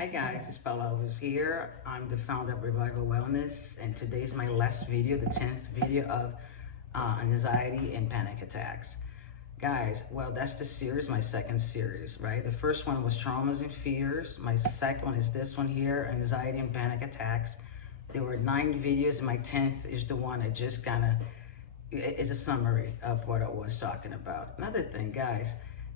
Hi guys, it's Paula Alves here. I'm the founder of Revival Wellness, and today's my last video, the 10th video of anxiety and panic attacks. Guys, well, that's the series, my second series, right? The first one was traumas and fears. My second one is this one here, anxiety and panic attacks. There were 9 videos, and my 10th is the one I just kind of is a summary of what I was talking about. Another thing, guys,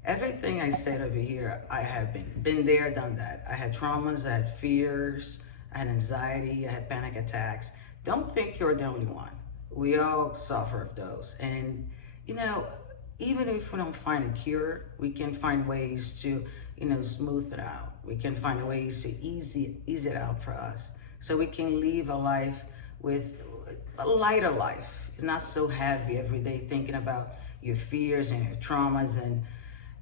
everything I said over here, I have been there, done that. I had traumas, I had fears, I had anxiety, I had panic attacks. Don't think you're the only one. We all suffer of those. And, you know, even if we don't find a cure, we can find ways to, smooth it out. We can find ways to ease it out for us so we can live a life with a lighter life. It's not so heavy every day thinking about your fears and your traumas and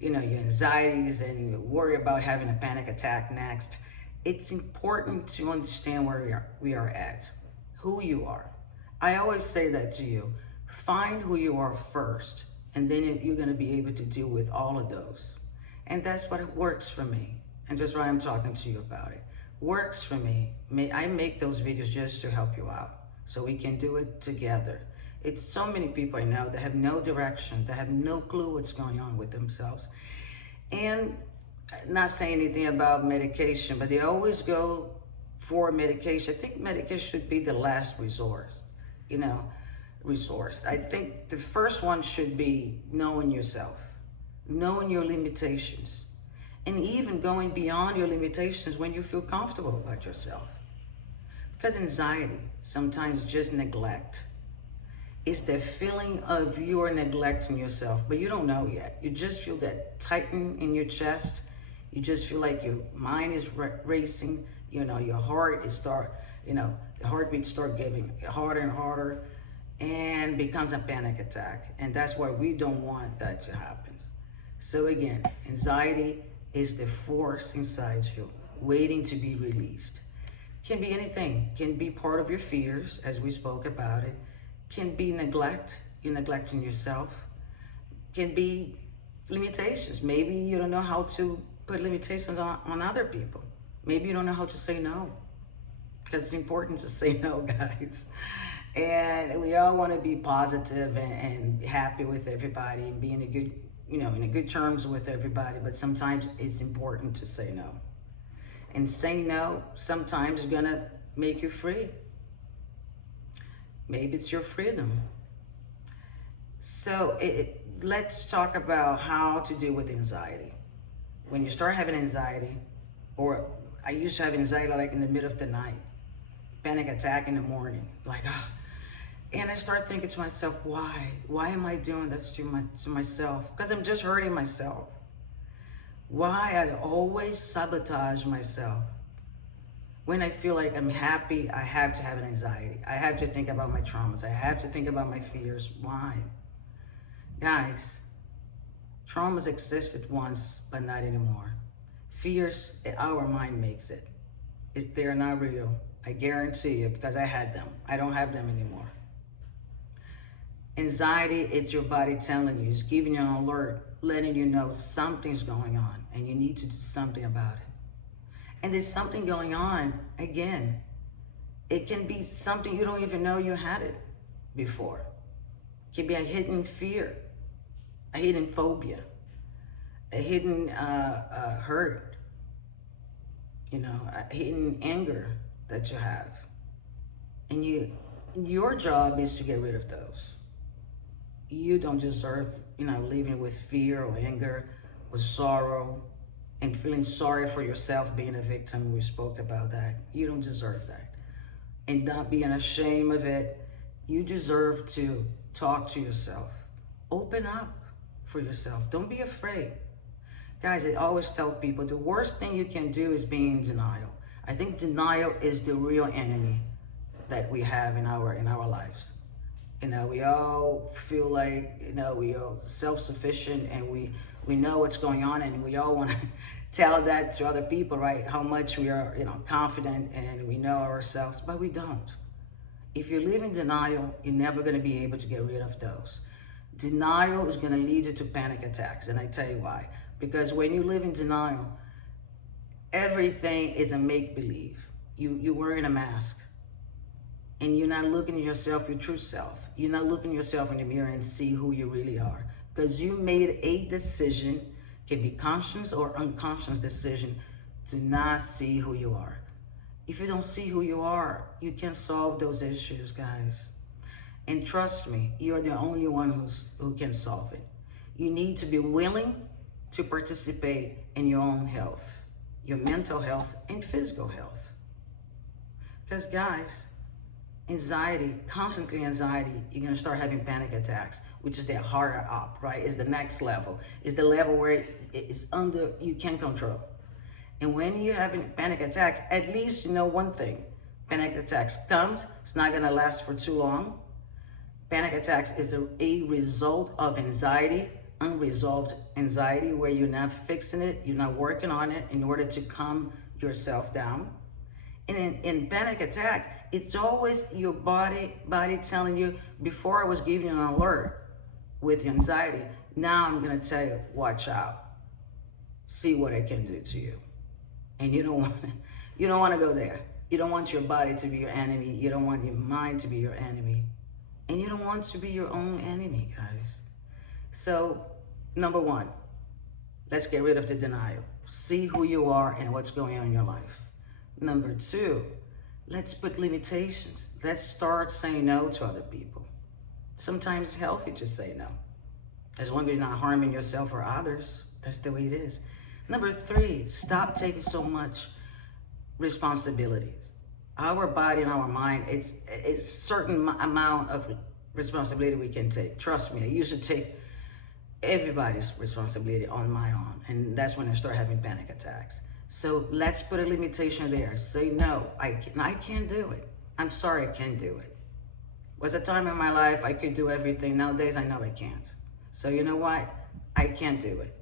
your anxieties, and you worry about having a panic attack next. It's important to understand where we are at, who you are. I always say that to you. Find who you are first, and then you're going to be able to deal with all of those. And that's what works for me. And that's why I'm talking to you about it. Works for me. I make those videos just to help you out so we can do it together. It's so many people I know that have no direction, that have no clue what's going on with themselves. And not saying anything about medication, but they always go for medication. I think medication should be the last resource. I think the first one should be knowing yourself, knowing your limitations, and even going beyond your limitations when you feel comfortable about yourself. Because anxiety, sometimes just neglect. It's the feeling of you are neglecting yourself, but you don't know yet. You just feel that tighten in your chest. You just feel like your mind is racing. Your heart the heartbeat start getting harder and harder, and becomes a panic attack. And that's why we don't want that to happen. So again, anxiety is the force inside you, waiting to be released. Can be anything. Can be part of your fears, as we spoke about it. Can be neglect, you're neglecting yourself. Can be limitations. Maybe you don't know how to put limitations on other people. Maybe you don't know how to say no, because it's important to say no, guys. And we all want to be positive and happy with everybody and be in a good terms with everybody, but sometimes it's important to say no. And saying no sometimes is gonna make you free. Maybe it's your freedom. So let's talk about how to deal with anxiety. When you start having anxiety, or I used to have anxiety like in the middle of the night, panic attack in the morning, and I start thinking to myself, why? Why am I doing this to myself? Because I'm just hurting myself. Why I always sabotage myself. When I feel like I'm happy, I have to have an anxiety. I have to think about my traumas. I have to think about my fears. Why? Guys, traumas existed once, but not anymore. Fears, our mind makes it. They're not real. I guarantee you, because I had them. I don't have them anymore. Anxiety, it's your body telling you, it's giving you an alert, letting you know something's going on, and you need to do something about it. And there's something going on, again. It can be something you don't even know you had it before. It can be a hidden fear, a hidden phobia, a hidden hurt, a hidden anger that you have. And your job is to get rid of those. You don't deserve, living with fear or anger or sorrow, and feeling sorry for yourself, being a victim. We spoke about that. You don't deserve that. And not being ashamed of it. You deserve to talk to yourself. Open up for yourself. Don't be afraid. Guys, I always tell people the worst thing you can do is be in denial. I think denial is the real enemy that we have in our lives. We all feel like, we are self-sufficient, and we know what's going on, and we all want to tell that to other people, right? How much we are, confident and we know ourselves, but we don't. If you live in denial, you're never going to be able to get rid of those. Denial is going to lead you to panic attacks, and I tell you why. Because when you live in denial, Everything is a make-believe. You're wearing a mask. And you're not looking at yourself, your true self. You're not looking at yourself in the mirror and see who you really are. Because you made a decision, can be conscious or unconscious decision, to not see who you are. If you don't see who you are, you can't solve those issues, guys. And trust me, you're the only one who can solve it. You need to be willing to participate in your own health, your mental health and physical health. Because guys, anxiety, constantly anxiety, you're gonna start having panic attacks, which is the harder up, right? It's the next level. It's the level where it's under, you can't control. And when you're having panic attacks, at least you know one thing. Panic attacks comes, it's not gonna last for too long. Panic attacks is a result of anxiety, unresolved anxiety, where you're not fixing it, you're not working on it in order to calm yourself down. And in panic attack, it's always your body telling you, before I was giving you an alert with your anxiety, now I'm gonna tell you, watch out. See what I can do to you. And you don't want to go there. You don't want your body to be your enemy. You don't want your mind to be your enemy. And you don't want to be your own enemy, guys. So, number one, let's get rid of the denial. See who you are and what's going on in your life. Number two, let's put limitations. Let's start saying no to other people. Sometimes it's healthy to say no, as long as you're not harming yourself or others. That's the way it is. Number three, stop taking so much responsibilities. Our body and our mind, it's a certain amount of responsibility we can take. Trust me, I used to take everybody's responsibility on my own, and that's when I start having panic attacks. So let's put a limitation there. Say, no, I can't do it. I'm sorry, I can't do it. Was a time in my life I could do everything. Nowadays, I know I can't. So you know what? I can't do it.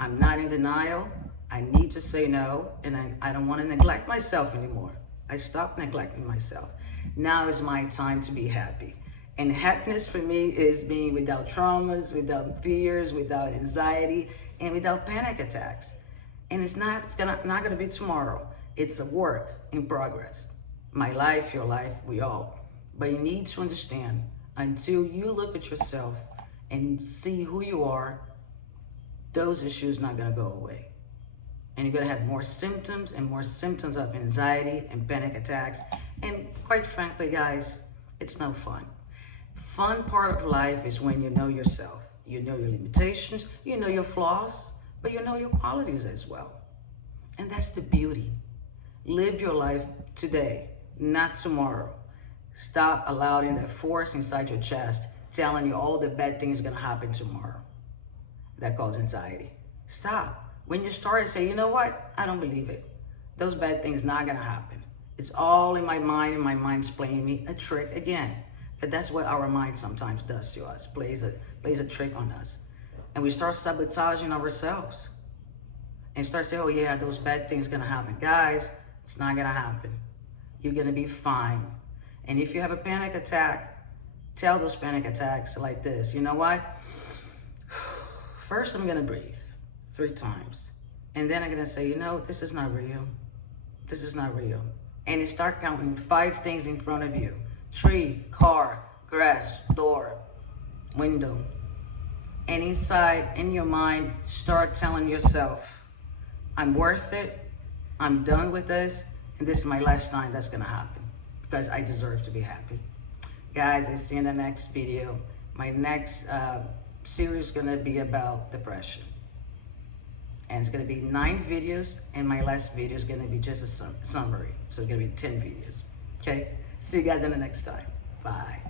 I'm not in denial. I need to say no, and I don't want to neglect myself anymore. I stopped neglecting myself. Now is my time to be happy. And happiness for me is being without traumas, without fears, without anxiety, and without panic attacks. And it's not gonna be tomorrow. It's a work in progress. My life, your life, we all. But you need to understand, until you look at yourself and see who you are, those issues not gonna go away. And you're gonna have more symptoms and more symptoms of anxiety and panic attacks. And quite frankly, guys, it's no fun. Fun part of life is when you know yourself. You know your limitations, you know your flaws, but you know your qualities as well. And that's the beauty. Live your life today, not tomorrow. Stop allowing that force inside your chest telling you all the bad things are gonna happen tomorrow. That causes anxiety. Stop. When you start to say, you know what? I don't believe it. Those bad things not gonna happen. It's all in my mind, and my mind's playing me a trick again. But that's what our mind sometimes does to us, plays a trick on us. And we start sabotaging ourselves. And start saying, oh yeah, those bad things gonna happen. Guys, it's not gonna happen. You're gonna be fine. And if you have a panic attack, tell those panic attacks like this. You know what? First, I'm gonna breathe 3 times. And then I'm gonna say, you know, this is not real. This is not real. And you start counting 5 things in front of you. Tree, car, grass, door, window. And inside, in your mind, start telling yourself, I'm worth it, I'm done with this, and this is my last time that's gonna happen, because I deserve to be happy. Guys, I'll see you in the next video. My next series is gonna be about depression. And it's gonna be 9 videos, and my last video is gonna be just a summary. So it's gonna be 10 videos, okay? See you guys in the next time. Bye.